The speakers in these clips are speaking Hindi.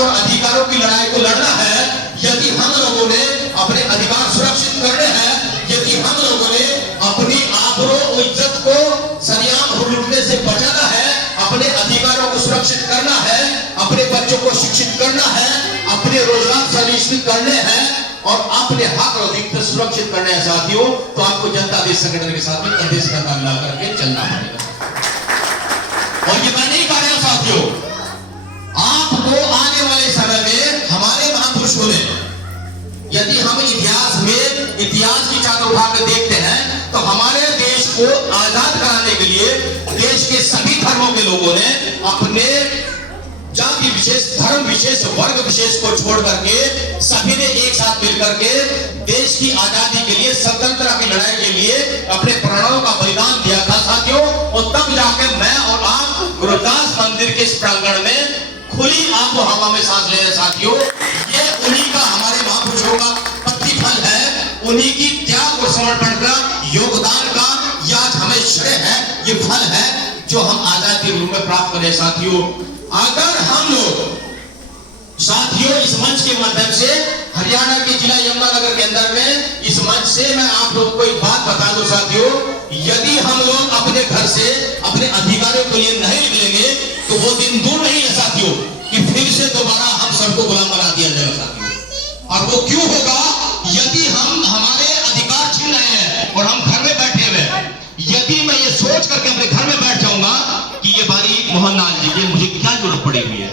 और अधिकारों की लड़ाई को लड़ना है, यदि हम लोगों ने अपने अधिकार सुरक्षित करने हैं, यदि हम लोगों ने अपनी आबरू और इज्जत को सरेआम लूटने से बचाना है, अपने अधिकारों को सुरक्षित करना है, अपने बच्चों को शिक्षित करना है, अपने रोजगार सुनिश्चित करने हैं और अपने हक और अधिकार सुरक्षित करने हैं साथियों, तो आपको जनता देश संगठन के साथ में कंधे से कंधा मिला करके चलना पड़ेगा। और ये मैं नहीं कह रहा साथियों, आपको आने वाले समय में हमारे महापुरुषों ने, यदि हम इतिहास की चादर उठा कर देखते हैं तो हमारे देश को आजाद कराने के लिए देश के सभी धर्मों के लोगों ने अपने जाति विशेष, धर्म विशेष, वर्ग विशेष को छोड़ करके सभी ने एक साथ मिलकर के देश की आजादी के लिए, स्वतंत्रता की लड़ाई के लिए अपने प्राणों का बलिदान दिया था साथियों। और तब जाके मैं और आप गुरुदास मंदिर के इस प्रांगण में खुली आबो हवा में सांस ले रहे साथियों। ये उन्हीं का, हमारे महापुरुषों का प्रतिफल है, उन्हीं की त्याग और समर्पण का, योगदान का ये आज हमें श्रेय है, ये फल है जो हम आजादी के रूप में प्राप्त करें साथियों। अगर हम लोग साथियों इस मंच के माध्यम से हरियाणा के जिला यमुनानगर के अंदर में इस मंच से मैं आप लोग को एक बात बता दूं साथियों, यदि हम लोग अपने घर से अपने अधिकारों के लिए नहीं निकलेंगे तो वो दिन दूर नहीं है साथियों कि फिर से दोबारा हम सबको गुलाम बना दिया जाएगा साथियों। और वो क्यों होगा? यदि हम हमारे अधिकार छीन रहे हैं और हम घर में बैठे हुए हैं, यदि मैं ये सोच करके अपने घर में बैठ जाऊंगा कि ये बारी मोहनलाल जी की, मुझे क्या जरूरत पड़ी हुई है,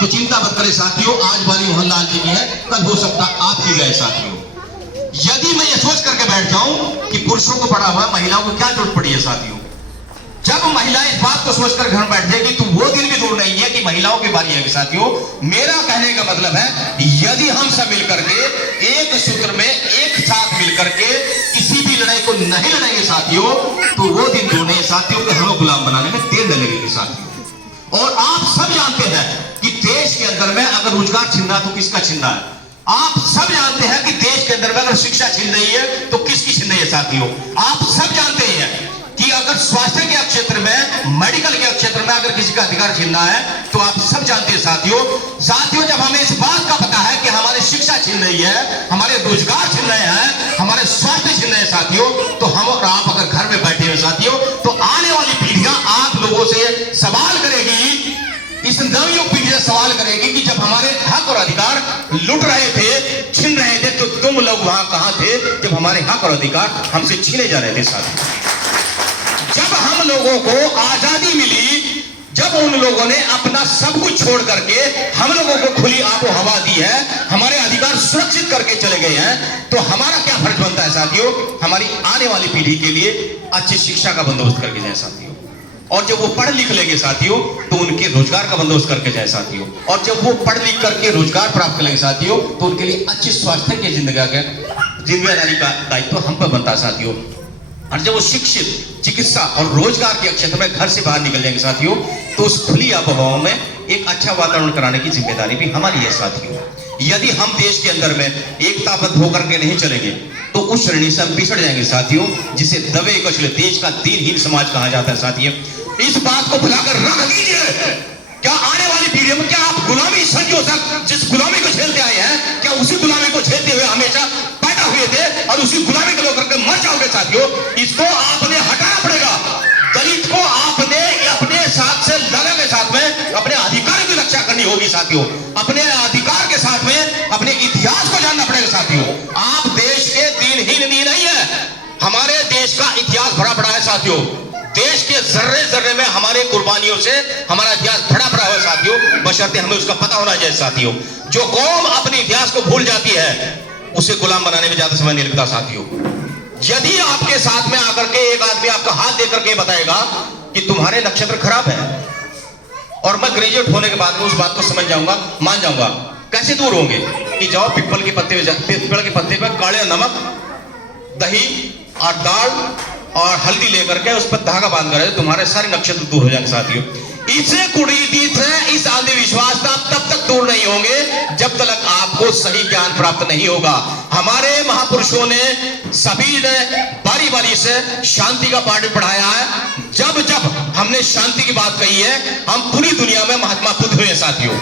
तो चिंता मत करें साथियों, आज बारी मोहनलाल जी की है, कल हो सकता आपकी गए साथियों। यदि मैं ये सोच करके बैठ जाऊं कि पुरुषों को पड़ा हुआ महिलाओं को क्या जरूरत पड़ी है साथियों, जब महिलाएं इस बात को सोचकर घर में बैठ जाएगी तो वो दिन भी दूर नहीं है कि महिलाओं की बारी आएगी साथियों। मेरा कहने का मतलब है, यदि हम सब मिलकर के एक सूत्र में एक साथ मिलकर के किसी भी लड़ाई को नहीं लड़ेंगे साथियों, तो वो दिन दूर नहीं साथियों कि हमें गुलाम बनाने में देर न लगेगी साथियों। और आप सब जानते हैं कि देश के अंदर में अगर रोजगार छिन रहा है तो किसका छिन रहा है? आप सब जानते हैं कि देश के अंदर में अगर शिक्षा छिन रही है तो किसकी छिन रही है साथियों? आप सब जानते हैं कि अगर स्वास्थ्य के क्षेत्र में, मेडिकल के क्षेत्र में अगर किसी का अधिकार छीनना है तो आप सब जानते हैं साथियों। जब हमें इस बात का पता है कि हमारी शिक्षा छीन रही है, हमारे रोजगार छीन रहे हैं, हमारे स्वास्थ्य छीन रहे हैं साथियों, तो हम और आप अगर घर में बैठे हुए साथियों, तो आने वाली पीढ़ियां आप लोगों से सवाल करेगी, इस नवयुग पीढ़ी से सवाल करेगी कि जब हमारे हक और अधिकार लुट रहे थे, छीन रहे थे, तो तुम लोग वहां कहां थे जब हमारे हक और अधिकार हमसे छीने जा रहे थे साथियों। जब हम लोगों को आजादी मिली, जब उन लोगों ने अपना सब कुछ छोड़ करके हम लोगों को खुली आबो हवा दी है, हमारे अधिकार सुरक्षित करके चले गए हैं, तो हमारा क्या फर्ज बनता है साथियों? हमारी आने वाली पीढ़ी के लिए अच्छी शिक्षा का बंदोबस्त करके जाए साथियों। और जब वो पढ़ लिख लेंगे साथियों तो उनके रोजगार का बंदोबस्त करके जाए साथियों। और जब वो पढ़ लिख करके रोजगार प्राप्त करेंगे साथियों तो उनके लिए अच्छी स्वास्थ्य की जिम्मेदारी का दायित्व हम पर बनता है साथियों। और जब वो शिक्षित, चिकित्सा और रोजगार के क्षेत्र में घर से बाहर निकल जाएंगे साथियों, तो उस खुली आबोहवा में एक अच्छा वातावरण कराने की जिम्मेदारी भी हमारी है साथियों। यदि हम देश के अंदर में एकताबद्ध होकर के नहीं चलेंगे तो उस श्रेणी से हम पिछड़ जाएंगे साथियों, जिसे दबे कुचले देश का दीनहीन समाज कहा जाता है साथियों। इस बात को भुलाकर रख दीजिए, क्या आने वाली पीढ़ी में क्या आप गुलामी सदियों तक जिस गुलामी को झेलते आए हैं, क्या उसी गुलामी को झेलते हुए हमेशा पैदा हुए थे और उसी गुलामी के लोग करके मर जाओगे साथियों? इसको आपने हटाना पड़ेगा। दलित को आपने अपने साथ से लगा के साथ में अपने अधिकार की रक्षा करनी होगी साथियों। अपने अधिकार के साथ में अपने इतिहास को जानना पड़ेगा साथियों। आप देश के दीनहीन नहीं है, हमारे देश का इतिहास भरा पड़ा है साथियों। देश के जर्रे जर्रे में हमारे कुर्बानियों से हमारा इतिहास भरा पड़ा है साथियों, बशर्ते हमें उसका पता होना चाहिए साथियों। जो कौम अपने इतिहास को भूल जाती है उसे गुलाम बनाने में ज्यादा समय नहीं लगता साथियों। यदि आपके साथ में आकर के एक आदमी आपका हाथ देकर के बताएगा कि तुम्हारे नक्षत्र खराब है, और मैं ग्रेजुएट होने के बाद में उस बात को समझ जाऊंगा, मान जाऊंगा, कैसे दूर होंगे कि जाओ पीपल के पत्ते पर काले नमक, दही और दाल और हल्दी लेकर के उस पर धागा बांध कर तुम्हारे सारे नक्षत्र दूर हो जाएंगे साथियों। इसे कुरीति से, इस अंधविश्वास से आप तब तक दूर नहीं होंगे जब तक आपको सही ज्ञान प्राप्त नहीं होगा। हमारे महापुरुषों ने सभी ने बारी बारी से शांति का पाठ पढ़ाया है। जब जब हमने शांति की बात कही है, हम पूरी दुनिया में महात्मा बुद्ध हुए साथियों।